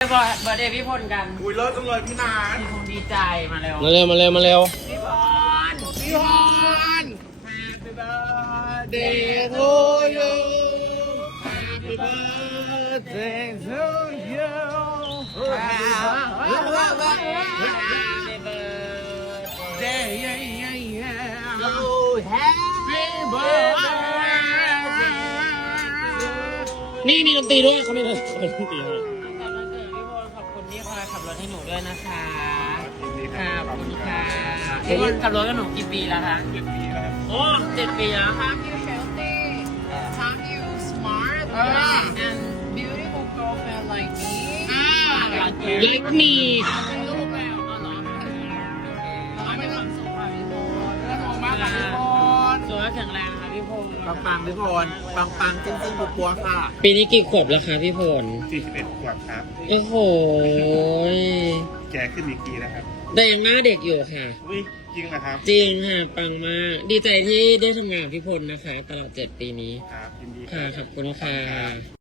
เบอร์เดย์พี่พลกันอุยเลิศจังพี่นานพดีใจมาเร็ว มาเร็ว มาเร็ว พี่พล พี่พล Happy birthday to you Happy birthday to you h a นี่มีดนตรีด้วยเขาไม่ได้ดนตรีขับรถให้หนูด้วยนะคะขอบคุณค่ะพี่วันขับรถกับหนูกี่ปีแล้วคะเจ็ดปีแล้วโอ้เจ็ดปีแล้ว Have you healthy Have you smart and beautiful girlfriend like me Like me ปังปังพี่พลปังปังจริงๆปัวปัวค่ะ ปีนี้กี่ขวบแล้วคะพี่พลสี่สิบเอ็ดขวบครับโอ้โหแกขึ้นอีกทีนะครับแต่ยังน่าเด็กอยู่ค่ะ อุ้ยจริงนะครับ จริงค่ะปังมาก ดีใจที่ได้ทำงานพี่พลนะคะ ตลอดเจ็ดปีนี้ครับค่ะขอบคุณค่ะ